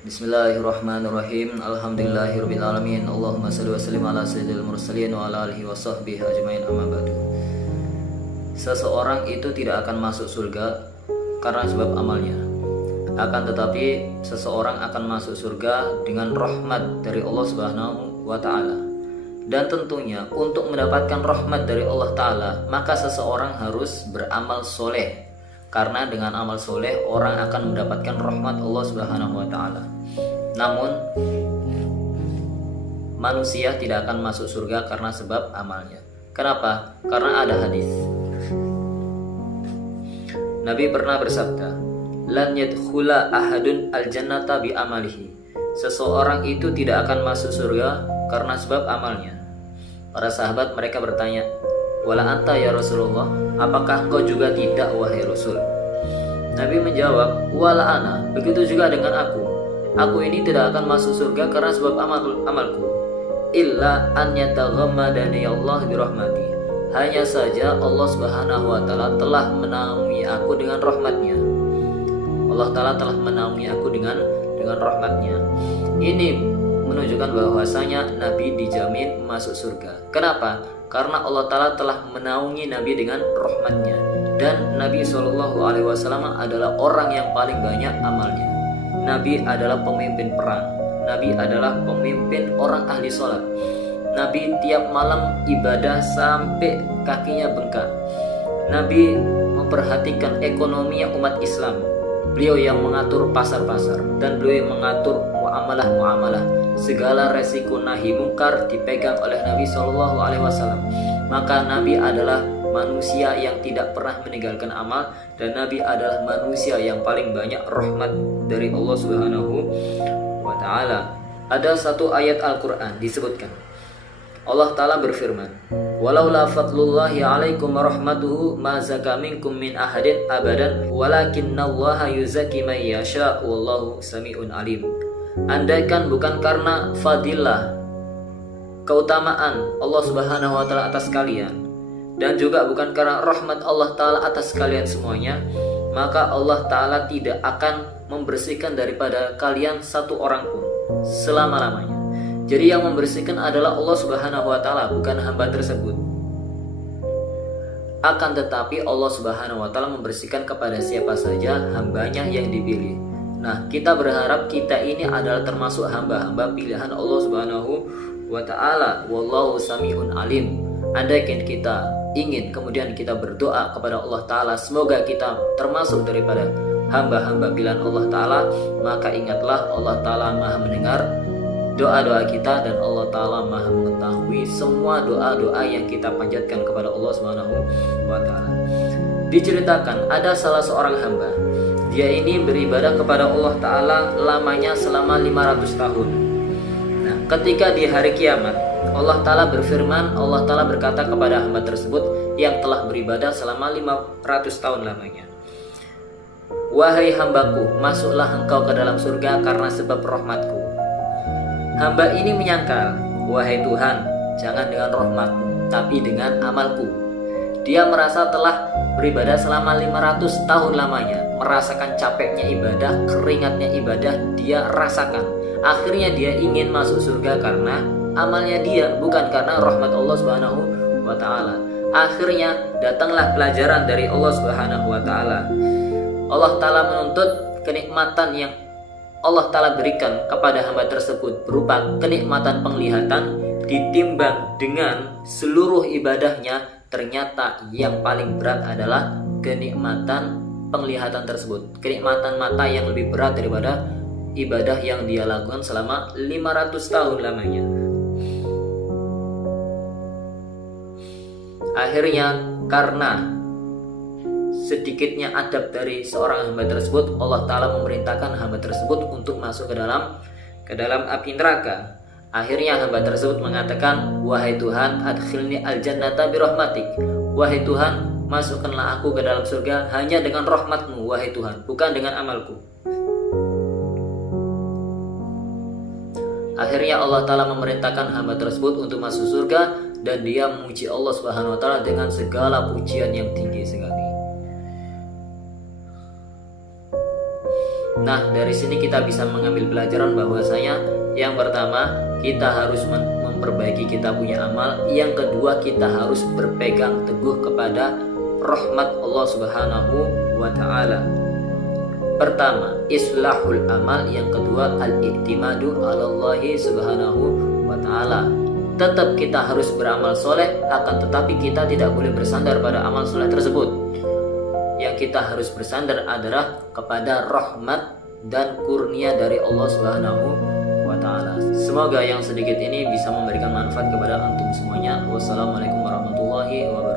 Bismillahirrahmanirrahim. Alhamdulillahirabbil alamin. Allahumma shalli wa sallim ala sayyidil mursalin wa ala alihi wa sahbihi ajmain, amma ba'du. Seseorang itu tidak akan masuk surga karena sebab amalnya. Akan tetapi seseorang akan masuk surga dengan rahmat dari Allah Subhanahu wa taala. Dan tentunya untuk mendapatkan rahmat dari Allah taala, maka seseorang harus beramal soleh. Karena dengan amal soleh orang akan mendapatkan rahmat Allah Subhanahu wa taala. Namun manusia tidak akan masuk surga karena sebab amalnya. Kenapa? Karena ada hadis. Nabi pernah bersabda, "Lan yadkhula ahadun al-jannata bi amalihi." Seseorang itu tidak akan masuk surga karena sebab amalnya. Para sahabat mereka bertanya, "Wala anta ya Rasulullah, apakah engkau juga tidak wahai Rasul?" Nabi menjawab, "Wala ana, begitu juga dengan aku. Aku ini tidak akan masuk surga karena sebab amalku. Illa an yataghammadani Allah bi rahmati." Hanya saja Allah Subhanahu wa taala telah menaungi aku dengan rahmatnya. Allah taala telah menaungi aku dengan rahmatnya. Ini menunjukkan bahwasanya Nabi dijamin masuk surga. Kenapa? Karena Allah Ta'ala telah menaungi Nabi dengan rahmatnya. Dan Nabi SAW adalah orang yang paling banyak amalnya. Nabi adalah pemimpin perang. Nabi adalah pemimpin orang ahli sholat. Nabi tiap malam ibadah sampai kakinya bengkak. Nabi memperhatikan ekonomi umat Islam. Beliau yang mengatur pasar-pasar dan beliau yang mengatur muamalah-muamalah. Segala resiko nahi mungkar dipegang oleh Nabi SAW. Maka Nabi adalah manusia yang tidak pernah meninggalkan amal, dan Nabi adalah manusia yang paling banyak rahmat dari Allah Subhanahu wa taala. Ada satu ayat Al-Qur'an disebutkan. Allah taala berfirman, "Walaula fadlullahi 'alaikum wa rahmatuhu ma zaka minkum min ahadin abadan walakinnallaha yuzakki man yasha wallahu sami'un alim." Andaikan bukan karena fadilah, keutamaan Allah Subhanahu wa taala atas kalian, dan juga bukan karena rahmat Allah taala atas kalian semuanya, maka Allah taala tidak akan membersihkan daripada kalian satu orang pun selama-lamanya. Jadi yang membersihkan adalah Allah Subhanahu wa taala, bukan hamba tersebut. Akan tetapi Allah Subhanahu wa taala membersihkan kepada siapa saja hambanya yang dipilih. Nah, kita berharap kita ini adalah termasuk hamba-hamba pilihan Allah Subhanahu wa taala. Wallahu sami'un alim. Andaikan kita ingin kemudian kita berdoa kepada Allah taala, semoga kita termasuk daripada hamba-hamba pilihan Allah taala, maka ingatlah Allah taala Maha mendengar doa-doa kita, dan Allah taala Maha mengetahui semua doa-doa yang kita panjatkan kepada Allah Subhanahu wa taala. Diceritakan ada salah seorang hamba. Dia ini beribadah kepada Allah Ta'ala lamanya selama 500 tahun. Nah, ketika di hari kiamat, Allah Ta'ala berfirman, Allah Ta'ala berkata kepada hamba tersebut yang telah beribadah selama 500 tahun lamanya, "Wahai hambaku, masuklah engkau ke dalam surga karena sebab rahmatku." Hamba ini menyangkal, "Wahai Tuhan, jangan dengan rahmatmu, tapi dengan amalku." Dia merasa telah beribadah selama 500 tahun lamanya, merasakan capeknya ibadah, keringatnya ibadah dia rasakan. Akhirnya dia ingin masuk surga karena amalnya dia, bukan karena rahmat Allah Subhanahu wa taala. Akhirnya datanglah pelajaran dari Allah Subhanahu wa taala. Allah taala menuntut kenikmatan yang Allah taala berikan kepada hamba tersebut berupa kenikmatan penglihatan, ditimbang dengan seluruh ibadahnya. Ternyata yang paling berat adalah kenikmatan penglihatan tersebut. Kenikmatan mata yang lebih berat daripada ibadah yang dia lakukan selama 500 tahun lamanya. Akhirnya karena sedikitnya adab dari seorang hamba tersebut, Allah Ta'ala memerintahkan hamba tersebut untuk masuk ke dalam api neraka. Akhirnya hamba tersebut mengatakan, "Wahai Tuhan, adkhilni al-jannata birahmatik." Wahai Tuhan, masukkanlah aku ke dalam surga hanya dengan rahmatmu, wahai Tuhan, bukan dengan amalku. Akhirnya Allah Ta'ala memerintahkan hamba tersebut untuk masuk surga, dan dia memuji Allah Subhanahu wa taala dengan segala pujian yang tinggi sekali. Nah, dari sini kita bisa mengambil pelajaran bahwasanya yang pertama, kita harus memperbaiki kita punya amal. Yang kedua, kita harus berpegang teguh kepada rahmat Allah Subhanahu wa taala. Pertama, islahul amal. Yang kedua, al-i'timadu 'alallahi Subhanahu wa taala. Tetap kita harus beramal soleh, akan tetapi kita tidak boleh bersandar pada amal soleh tersebut. Yang kita harus bersandar adalah kepada rahmat dan kurnia dari Allah Subhanahu wa taala. Semoga yang sedikit ini bisa memberikan manfaat kepada antum semuanya. Wassalamualaikum warahmatullahi wabarakatuh.